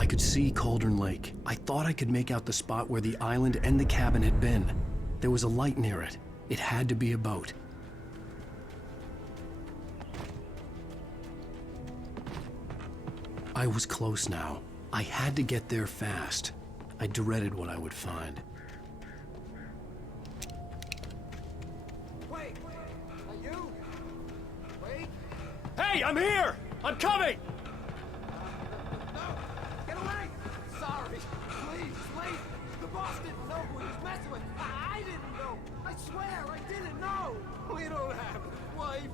I could see Cauldron Lake. I thought I could make out the spot where the island and the cabin had been. There was a light near it. It had to be a boat. I was close now. I had to get there fast. I dreaded what I would find. Wait! Are you? Wait! Hey, I'm here! I'm coming! No! Get away! Sorry! Please, wait! The boss didn't know who he was messing with! I didn't know! I swear, I didn't know! We don't have his wife!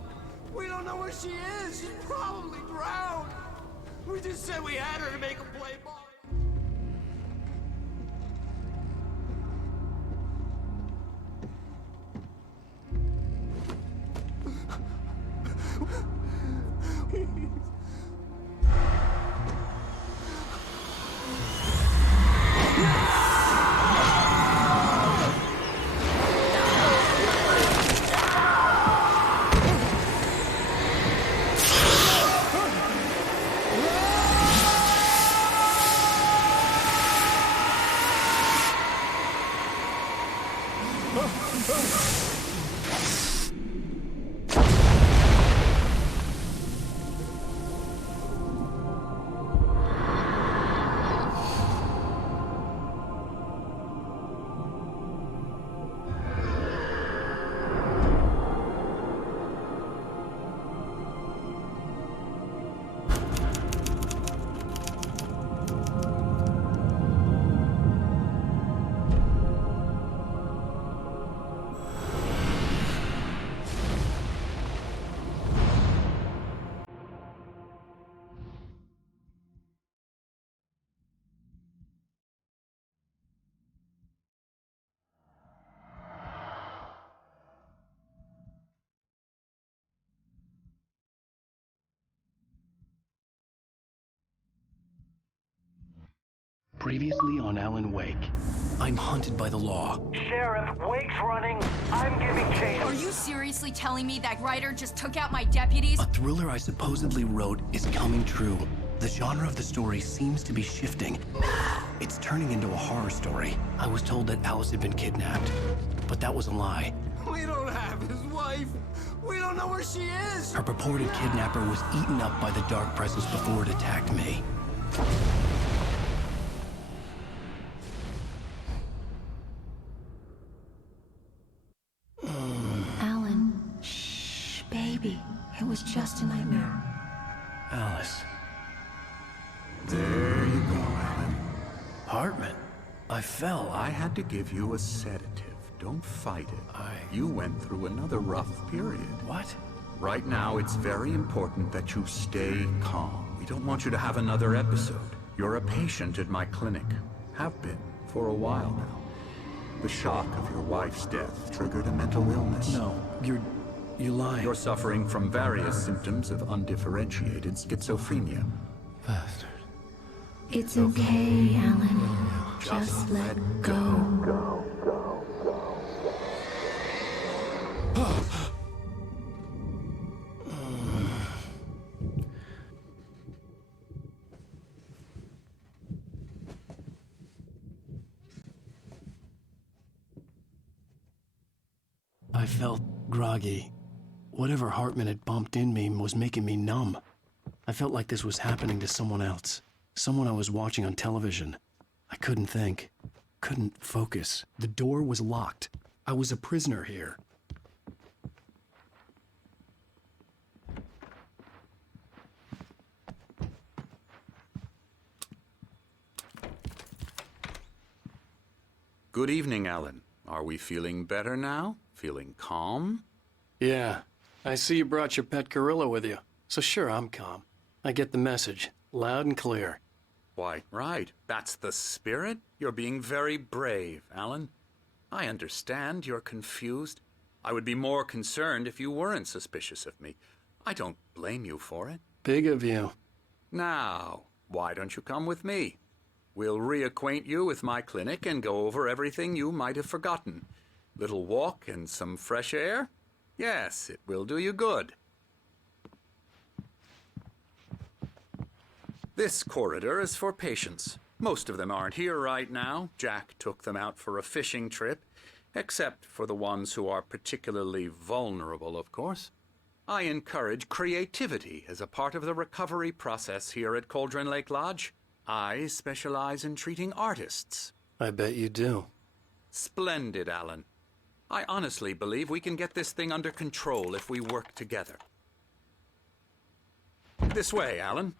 We don't know where she is! She's probably drowned! We just said we had her to make a play ball! Previously on Alan Wake. I'm hunted by the law. Sheriff, Wake's running. I'm giving chase. Are you seriously telling me that Ryder just took out my deputies? A thriller I supposedly wrote is coming true. The genre of the story seems to be shifting. It's turning into a horror story. I was told that Alice had been kidnapped, but that was a lie. We don't have his wife! We don't know where she is! Her purported kidnapper was eaten up by the dark presence before it attacked me. Alan, shh, baby. It was just a nightmare. Alice. There you go, Alan. Hartman. I fell. I had to give you a sedative. Don't fight it. You went through another rough period. What? Right now, it's very important that you stay calm. We don't want you to have another episode. You're a patient at my clinic. Have been for a while now. The shock of your wife's death triggered a mental illness. No, you're lying. You're suffering from various symptoms of undifferentiated schizophrenia. Bastard. It's okay, Alan. Just let go. I felt groggy. Whatever Hartman had bumped in me was making me numb. I felt like this was happening to someone else. Someone I was watching on television. I couldn't think. Couldn't focus. The door was locked. I was a prisoner here. Good evening, Alan. Are we feeling better now? Feeling calm? Yeah. I see you brought your pet gorilla with you. So sure, I'm calm. I get the message. Loud and clear. Why, right. That's the spirit. You're being very brave, Alan. I understand you're confused. I would be more concerned if you weren't suspicious of me. I don't blame you for it. Big of you. Now, why don't you come with me? We'll reacquaint you with my clinic and go over everything you might have forgotten. Little walk and some fresh air? Yes, it will do you good. This corridor is for patients. Most of them aren't here right now. Jack took them out for a fishing trip, except for the ones who are particularly vulnerable, of course. I encourage creativity as a part of the recovery process here at Cauldron Lake Lodge. I specialize in treating artists. I bet you do. Splendid, Alan. I honestly believe we can get this thing under control if we work together. This way, Alan.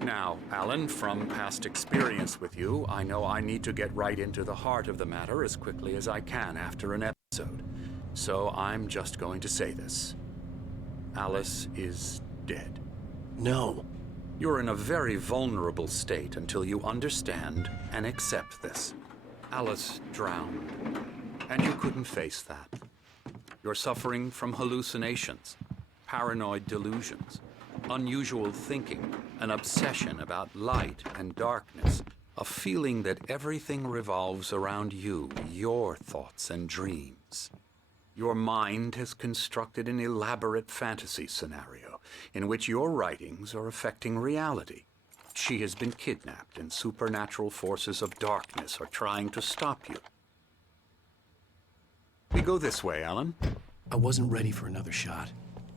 Now, Alan, from past experience with you, I know I need to get right into the heart of the matter as quickly as I can after an episode. So I'm just going to say this. Alice is dead. No. You're in a very vulnerable state until you understand and accept this. Alice drowned, and you couldn't face that. You're suffering from hallucinations, paranoid delusions, unusual thinking, an obsession about light and darkness, a feeling that everything revolves around you, your thoughts and dreams. Your mind has constructed an elaborate fantasy scenario in which your writings are affecting reality. She has been kidnapped and supernatural forces of darkness are trying to stop you. We go this way, Alan. I wasn't ready for another shot,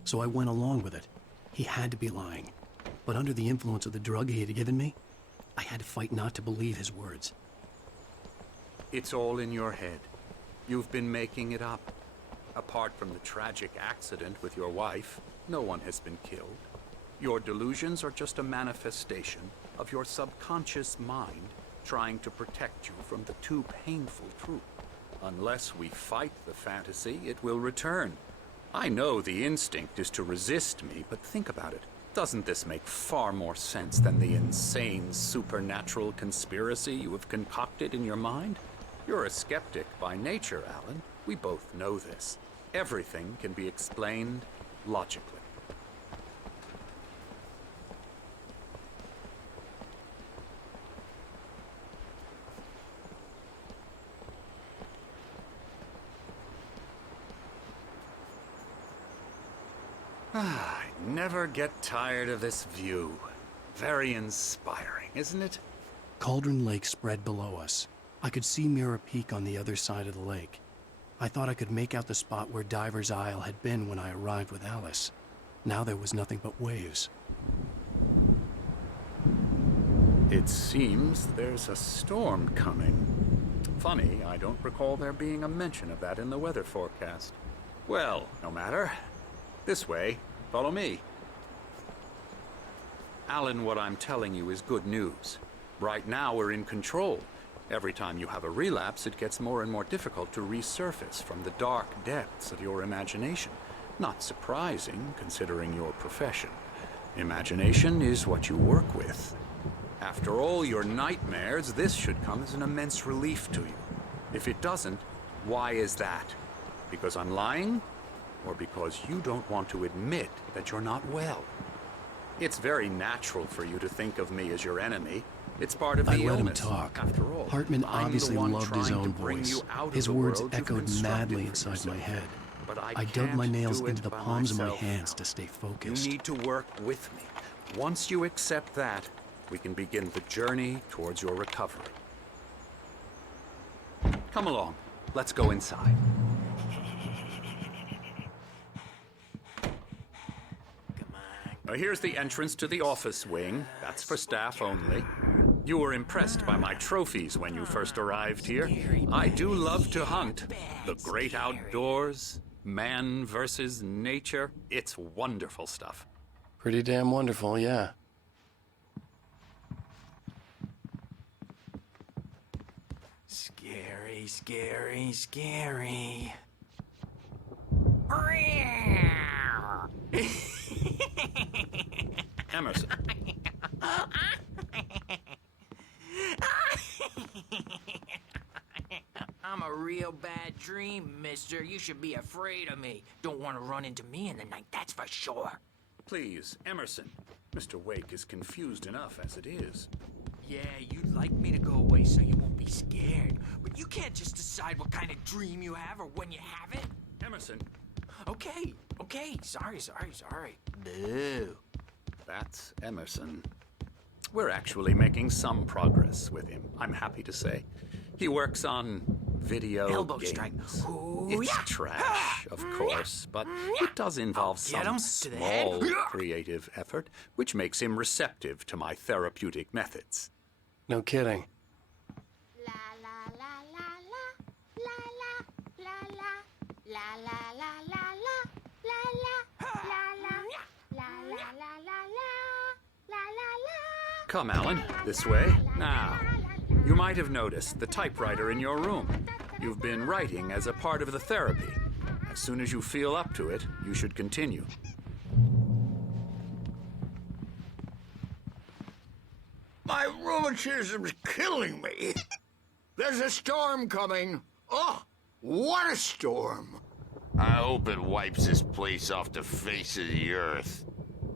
so I went along with it. He had to be lying. But under the influence of the drug he had given me, I had to fight not to believe his words. It's all in your head. You've been making it up. Apart from the tragic accident with your wife, no one has been killed. Your delusions are just a manifestation of your subconscious mind trying to protect you from the too painful truth. Unless we fight the fantasy, it will return. I know the instinct is to resist me, but think about it. Doesn't this make far more sense than the insane supernatural conspiracy you have concocted in your mind? You're a skeptic by nature, Alan. We both know this. Everything can be explained logically. I never get tired of this view. Very inspiring, isn't it? Cauldron Lake spread below us. I could see Mirror Peak on the other side of the lake. I thought I could make out the spot where Diver's Isle had been when I arrived with Alice. Now there was nothing but waves. It seems there's a storm coming. Funny, I don't recall there being a mention of that in the weather forecast. Well, no matter. This way. Follow me. Alan, what I'm telling you is good news. Right now, we're in control. Every time you have a relapse, it gets more and more difficult to resurface from the dark depths of your imagination. Not surprising, considering your profession. Imagination is what you work with. After all your nightmares, this should come as an immense relief to you. If it doesn't, why is that? Because I'm lying? Or because you don't want to admit that you're not well? It's very natural for you to think of me as your enemy. It's part of the illness. I let him talk. After all, Hartman I'm obviously the one loved his trying to own bring voice. you out of His the words world you've echoed constructed madly for inside yourself. my head. But I dug my can't nails do it into the by palms of my myself hands now. to stay You focused. need to work with me. Once you accept that, we can begin the journey towards your recovery. Come along. Let's go inside. Here's the entrance to the office wing. That's for staff only. You were impressed by my trophies when you first arrived here. I do love to hunt. The great outdoors, man versus nature. It's wonderful stuff. Pretty damn wonderful, yeah. Scary, scary, scary. Emerson. I'm a real bad dream, mister. You should be afraid of me. Don't want to run into me in the night, that's for sure. Please, Emerson. Mr. Wake is confused enough as it is. Yeah, you'd like me to go away so you won't be scared. But you can't just decide what kind of dream you have or when you have it. Emerson, Okay. Sorry. Boo. that's Emerson. We're actually making some progress with him, I'm happy to say. He works on video Elbow games. strike. Ooh, It's yeah. trash, of course, but it does involve Get him some to the head. small creative effort, which makes him receptive to my therapeutic methods. No kidding. La la la la la la la la la la la la la la la la la la. Come, Alan, this way. Now, you might have noticed the typewriter in your room. You've been writing as a part of the therapy. As soon as you feel up to it, you should continue. My rheumatism's killing me. There's a storm coming. Oh, what a storm. I hope it wipes this place off the face of the earth.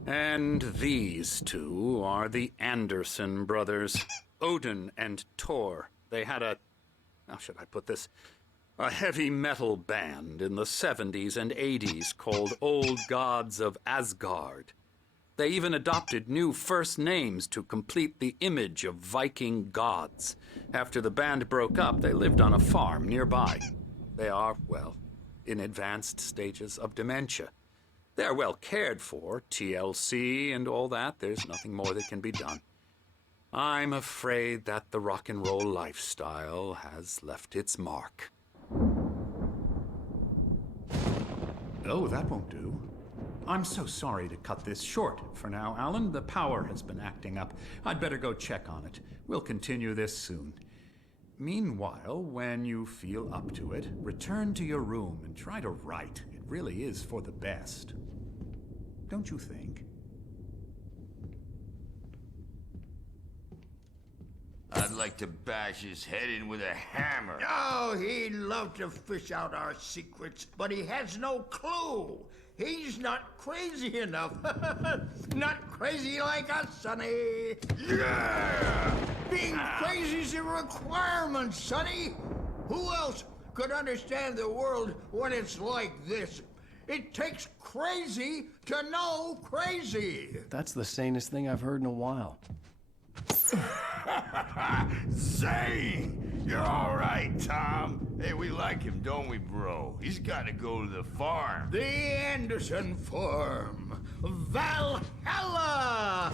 And these two are the Anderson brothers, Odin and Tor. They had how should I put this? A heavy metal band in the 70s and 80s called Old Gods of Asgard. They even adopted new first names to complete the image of Viking gods. After the band broke up, they lived on a farm nearby. They are, well, in advanced stages of dementia. They're well cared for, TLC and all that. There's nothing more that can be done. I'm afraid that the rock and roll lifestyle has left its mark. Oh, that won't do. I'm so sorry to cut this short for now, Alan. The power has been acting up. I'd better go check on it. We'll continue this soon. Meanwhile, when you feel up to it, return to your room and try to write. It really is for the best. Don't you think? I'd like to bash his head in with a hammer. Oh, he'd love to fish out our secrets, but he has no clue. He's not crazy enough. Not crazy like us, Sonny. Yeah! Being crazy's a requirement, Sonny. Who else could understand the world when it's like this? It takes crazy to know crazy. That's the sanest thing I've heard in a while. Zane! You're all right, Tom. Hey, we like him, don't we, bro? He's got to go to the farm. The Anderson Farm. Valhalla!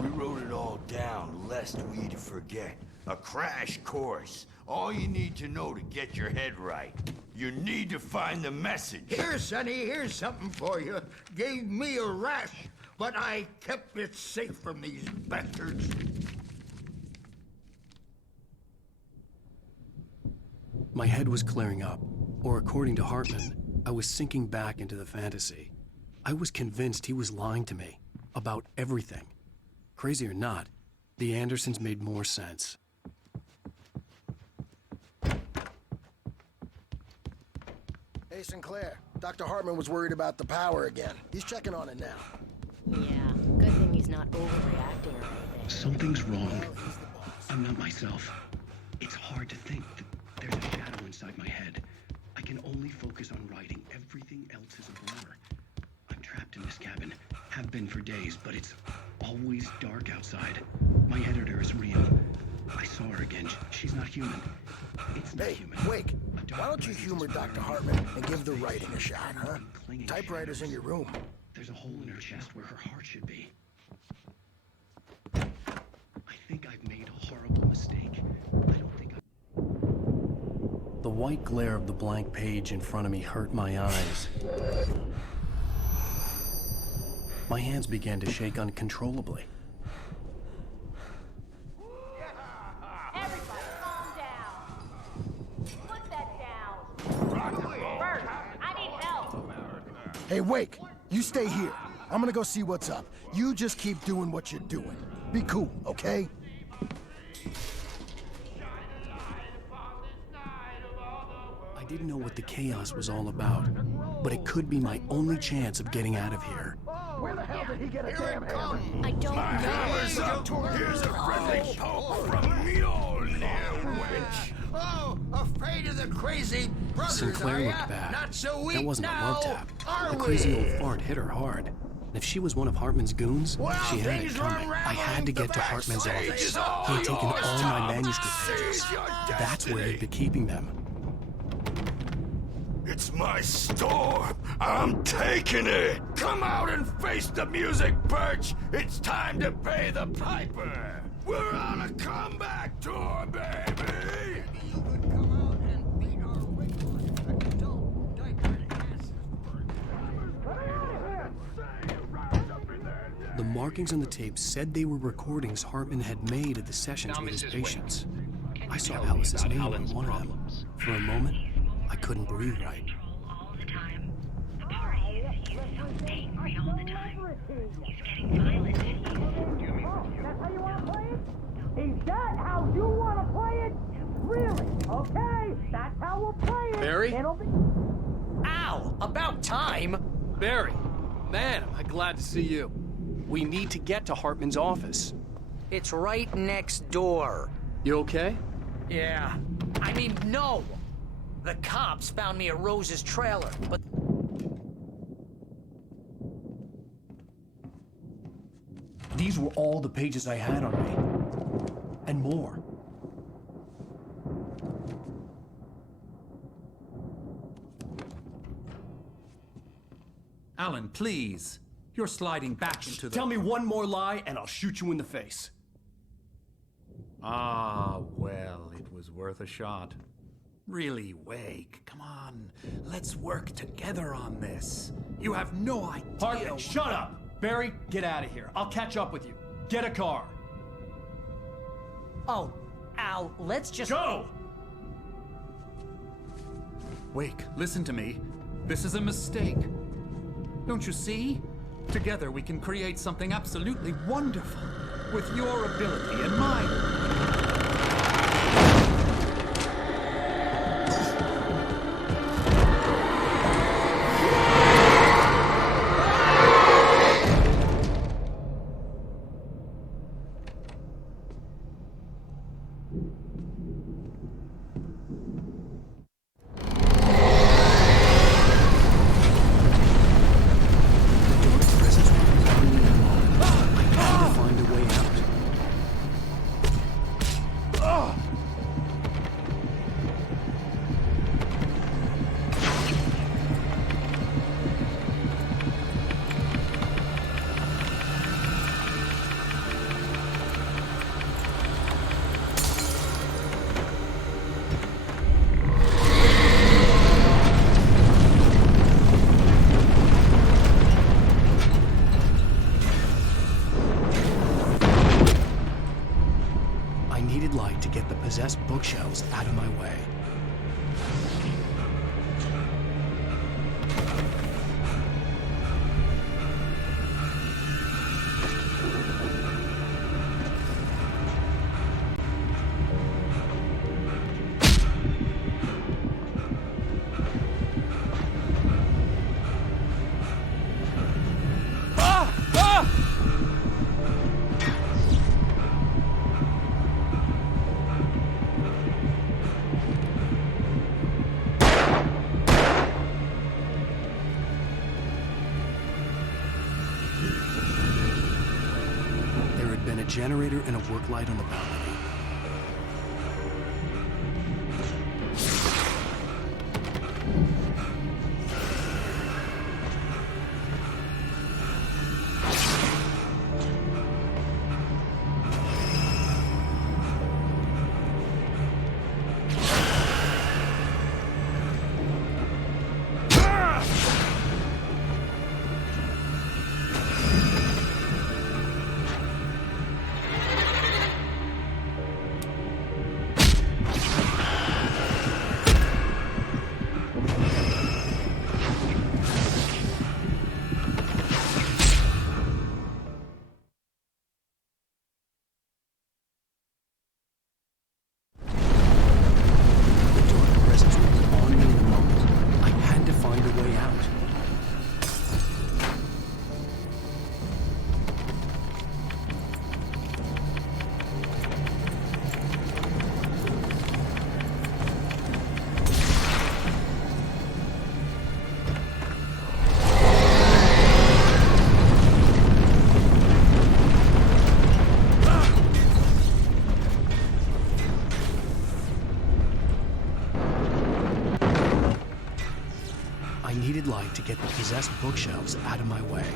We wrote it all down, lest we forget. A crash course. All you need to know to get your head right. You need to find the message. Here, Sonny, here's something for you. Gave me a rash, but I kept it safe from these bastards. My head was clearing up, or according to Hartman, I was sinking back into the fantasy. I was convinced he was lying to me about everything. Crazy or not, the Andersons made more sense. Hey, Sinclair. Dr. Hartman was worried about the power again. He's checking on it now. Yeah, good thing he's not overreacting or anything. Something's wrong. I'm not myself. It's hard to think that there's a shadow inside my head. I can only focus on writing. Everything else is a blur. I'm trapped in this cabin. Have been for days, but it's always dark outside. My editor is real. I saw her again. She's not human. It's not human. Wake. Why don't you humor Dr. Hartman and give the writing a shot, huh? Typewriter's in your room. There's a hole in her chest where her heart should be. I think I've made a horrible mistake. I don't think The white glare of the blank page in front of me hurt my eyes. My hands began to shake uncontrollably. Everybody, calm down. Put that down. Bert, I need help. Hey, Wake. You stay here. I'm gonna go see what's up. You just keep doing what you're doing. Be cool, okay? I didn't know what the chaos was all about, but it could be my only chance of getting out of here. Where the hell did he get a damn hammer? I don't Here's a friendly poke from Mjolnir, wench. Oh, afraid of the crazy brothers, Sinclair are ya? looked bad. Not so weak That wasn't a now, love tap. are The crazy we? old fart hit her hard. And if she was one of Hartman's goons, Well, she had it things coming. were I had to get to unraveling. Hartman's The office. backstage is He all had taken yours, all my Tom. manuscript Seize pages. your That's where he'd destiny. been keeping them. It's my storm. I'm taking it. Come out and face the music, Birch. It's time to pay the piper. We're on a comeback tour, baby. You could come out and beat our regular adult diabetic asses. The markings on the tape said they were recordings Hartman had made at the sessions with his patients. I saw Alice's name on one of them. For a moment, I couldn't breathe right. All the time. The parties, he's so angry all the time. He's getting violent. That's how you want to play it? Is that how you want to play it? Really? Okay, that's how we'll play it. Barry? It'll be... Ow! About time! Barry, man, am I glad to see you. We need to get to Hartman's office. It's right next door. You okay? Yeah. I mean, no! The cops found me at Rose's trailer, but... These were all the pages I had on me. And more. Alan, please. You're sliding back into the... Tell me one more lie and I'll shoot you in the face. Ah, well, it was worth a shot. Really, Wake, come on. Let's work together on this. You have no idea... Hartman, shut up! Barry, get out of here. I'll catch up with you. Get a car. Oh, Al, let's just... Go! Wake, listen to me. This is a mistake. Don't you see? Together we can create something absolutely wonderful. With your ability and mine. Possessed bookshelves out of my way. Generator and a work light on the balcony. to get the possessed bookshelves out of my way.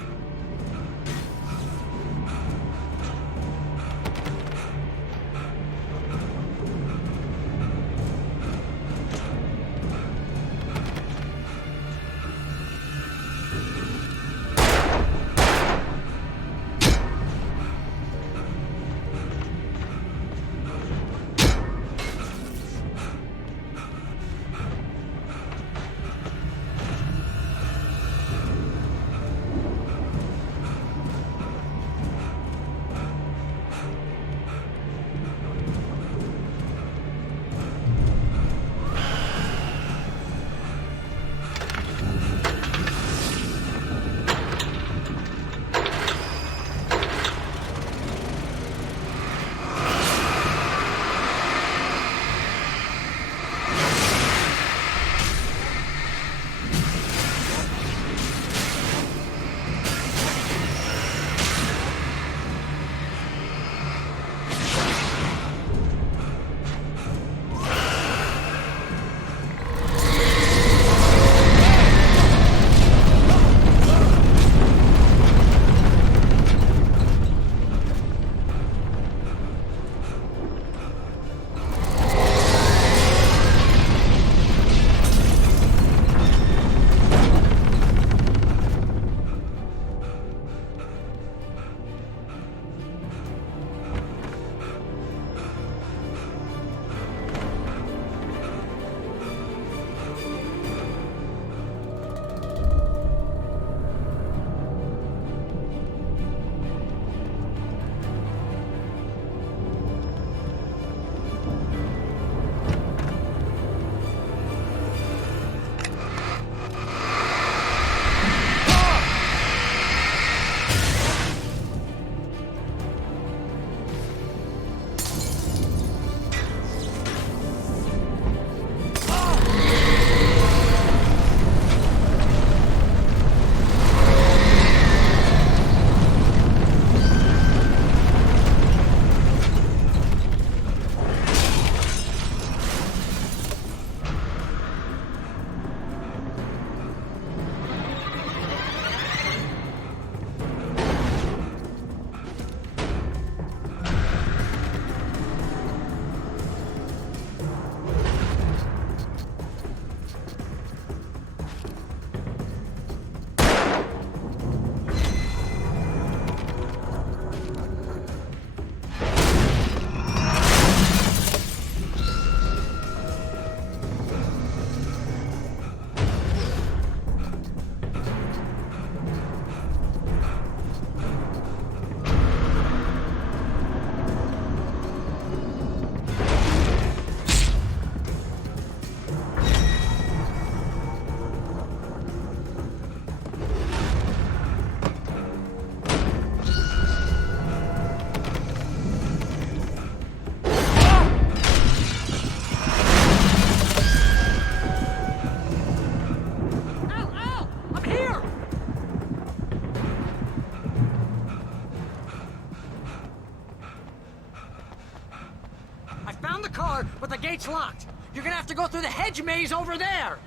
but the gate's locked. You're gonna have to go through the hedge maze over there.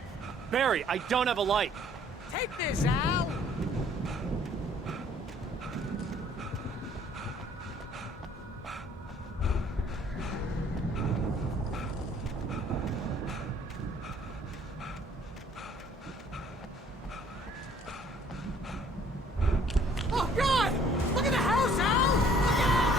Barry, I don't have a light. Take this, Al. Oh, God! Look at the house, Al! Look out!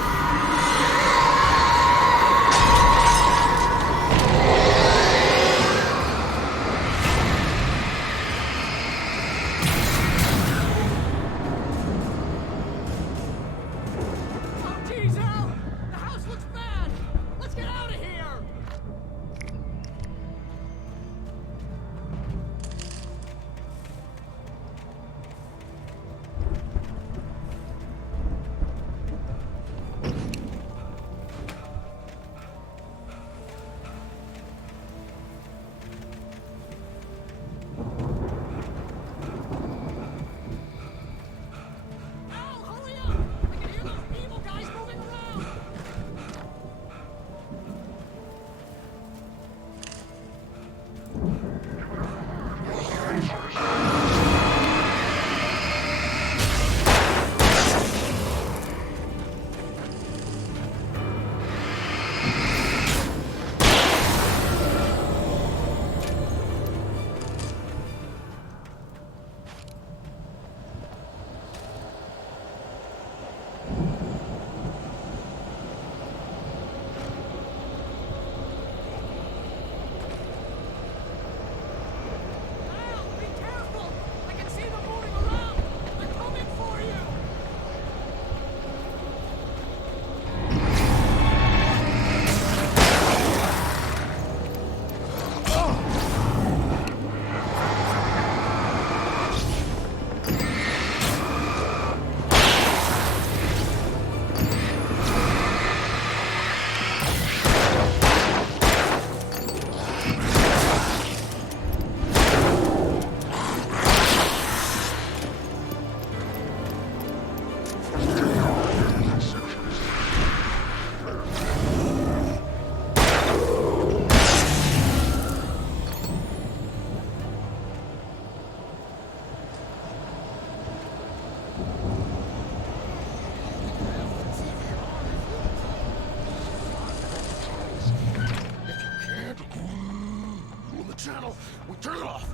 We turn it off.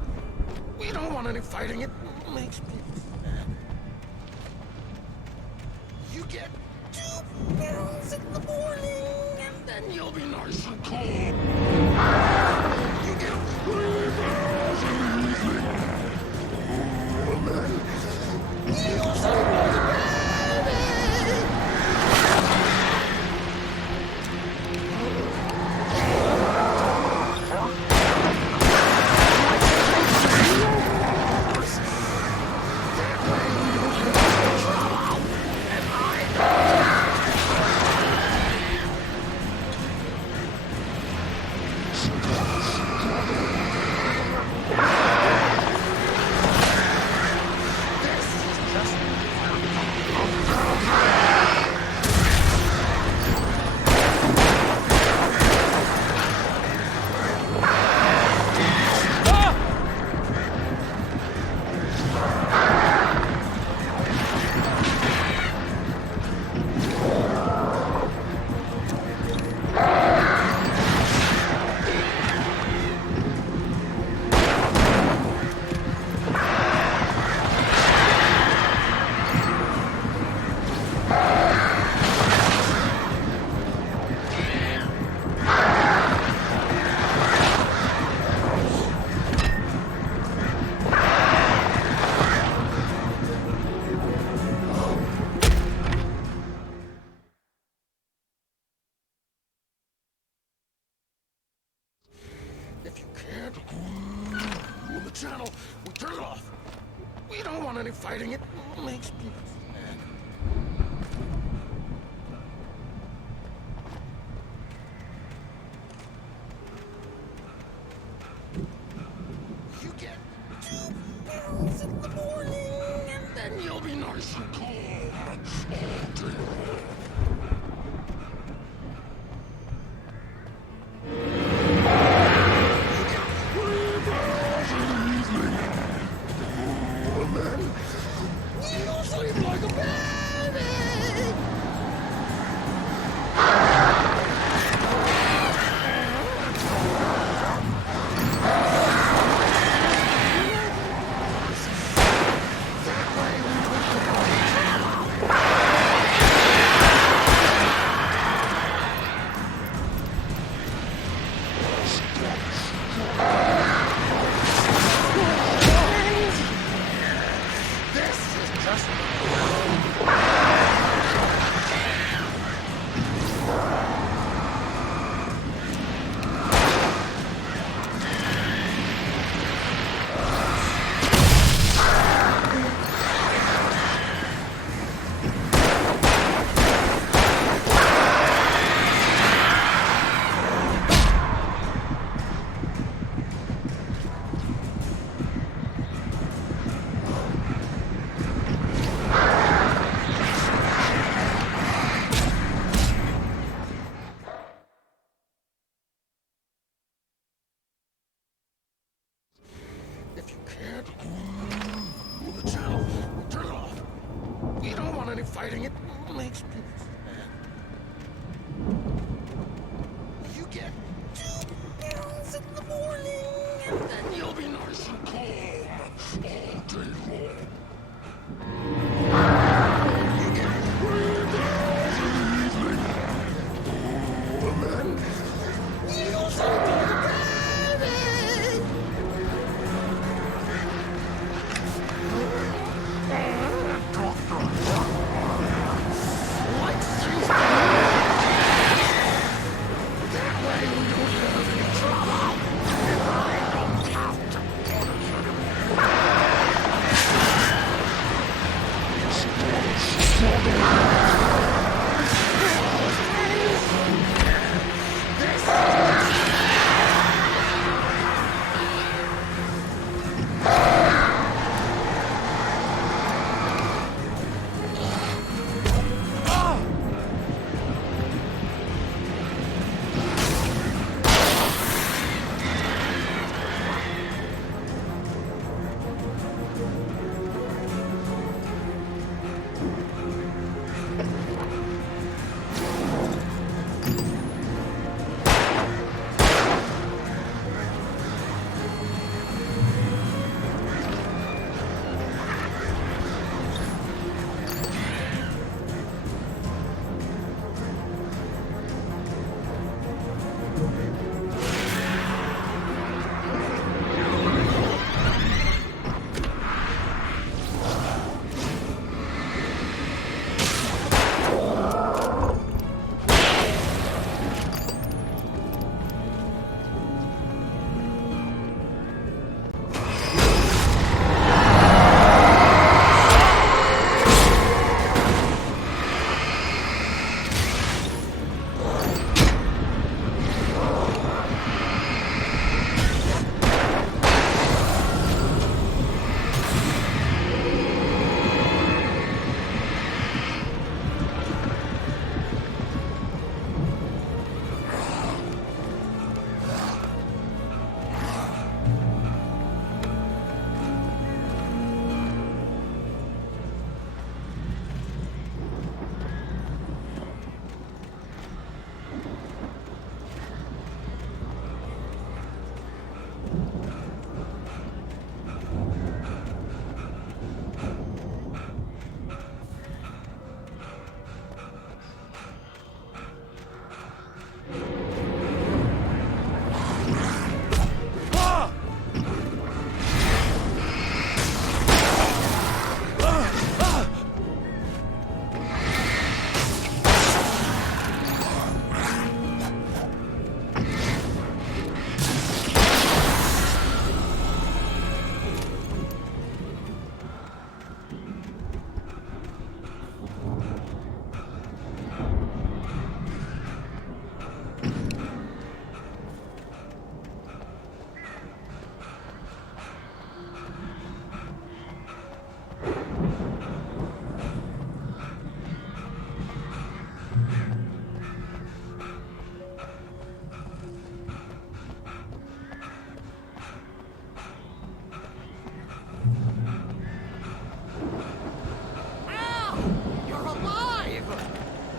We don't want any fighting. It makes people mad. You get 2 barrels in the morning, and then you'll be nice and cool. You get 3 barrels in the evening. And then you'll sleep like a baby. If you can't rule the channel, we turn it off. We don't want any fighting. It makes people mad. You get 2 barrels in the morning, and then you'll be nice and cool. That's all day. Like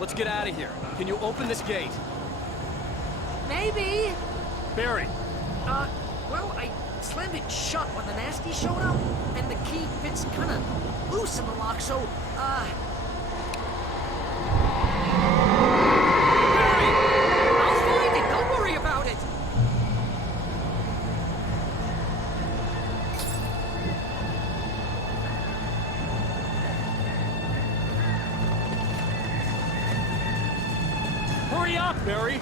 let's get out of here. Can you open this gate? Maybe. Barry, Well, I slammed it shut when the nasty showed up, and the key fits kind of loose in the lock, so, Barry! I'll find it, don't worry about it! hurry up, Barry!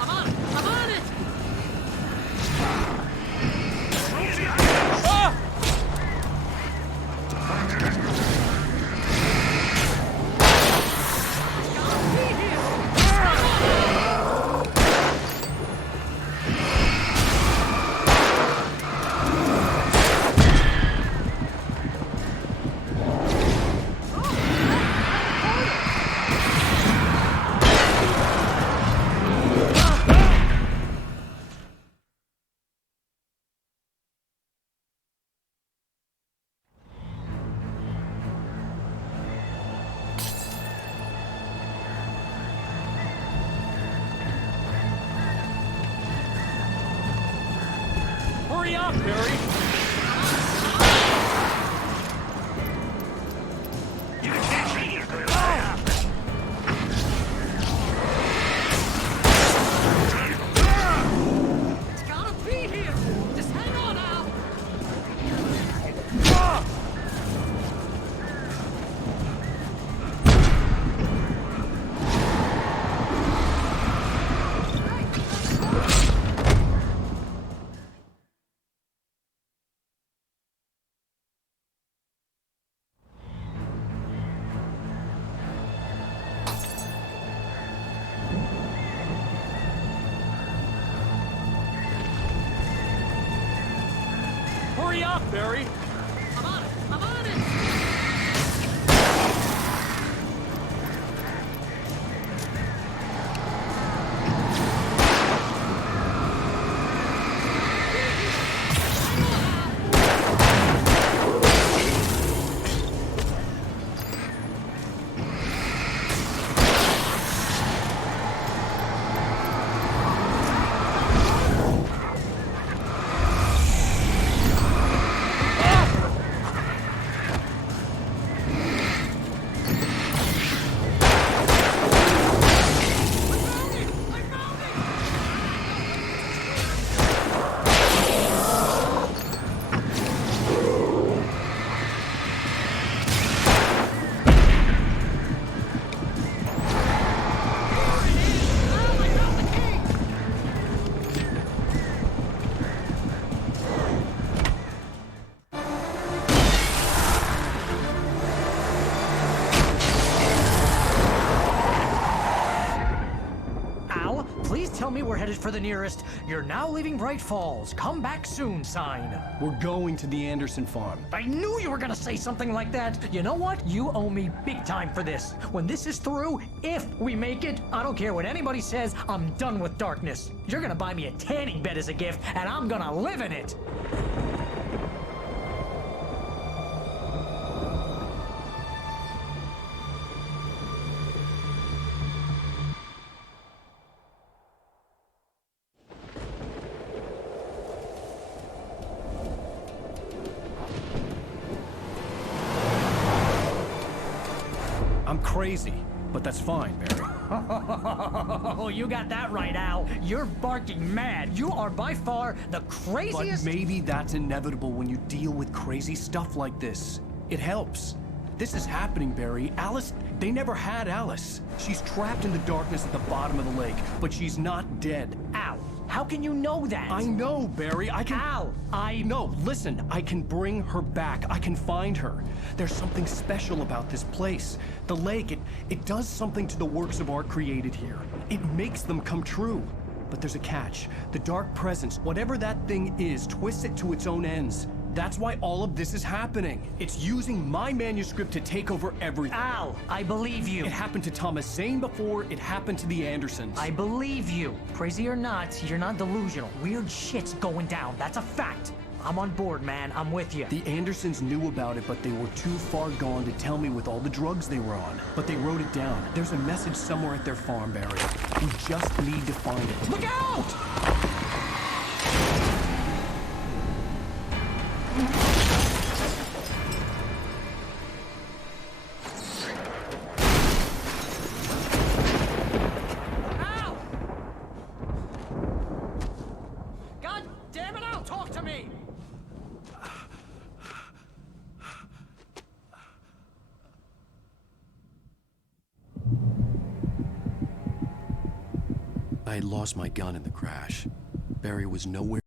I'm on it! Ah! Hurry up, Barry! It's gotta be here! Just hang on, Al! Hurry up, Barry! I'm on it! Please tell me we're headed for the nearest "You're now leaving Bright Falls. Come back soon" sign. We're going to the Anderson farm. I knew you were gonna say something like that. You know what? You owe me big time for this. When this is through, if we make it, I don't care what anybody says, I'm done with darkness. You're gonna buy me a tanning bed as a gift, and I'm gonna live in it. I'm crazy, but that's fine, Barry. Oh, you got that right, Al. You're barking mad. You are by far the craziest. But maybe that's inevitable when you deal with crazy stuff like this. It helps. This is happening, Barry. Alice, they never had Alice. She's trapped in the darkness at the bottom of the lake, but she's not dead. Al, how can you know that? I know, Barry. I can... Al, No, listen. I can bring her back. I can find her. There's something special about this place. The lake, it does something to the works of art created here. It makes them come true. But there's a catch. The dark presence, whatever that thing is, twists it to its own ends. That's why all of this is happening. It's using my manuscript to take over everything. Al, I believe you. It happened to Thomas Zane before, it happened to the Andersons. I believe you. Crazy or not, you're not delusional. Weird shit's going down. That's a fact. I'm on board, man. I'm with you. The Andersons knew about it, but they were too far gone to tell me with all the drugs they were on. But they wrote it down. There's a message somewhere at their farm, Barry. We just need to find it. Look out! God damn it, Al, talk to me! I had lost my gun in the crash. Barry was nowhere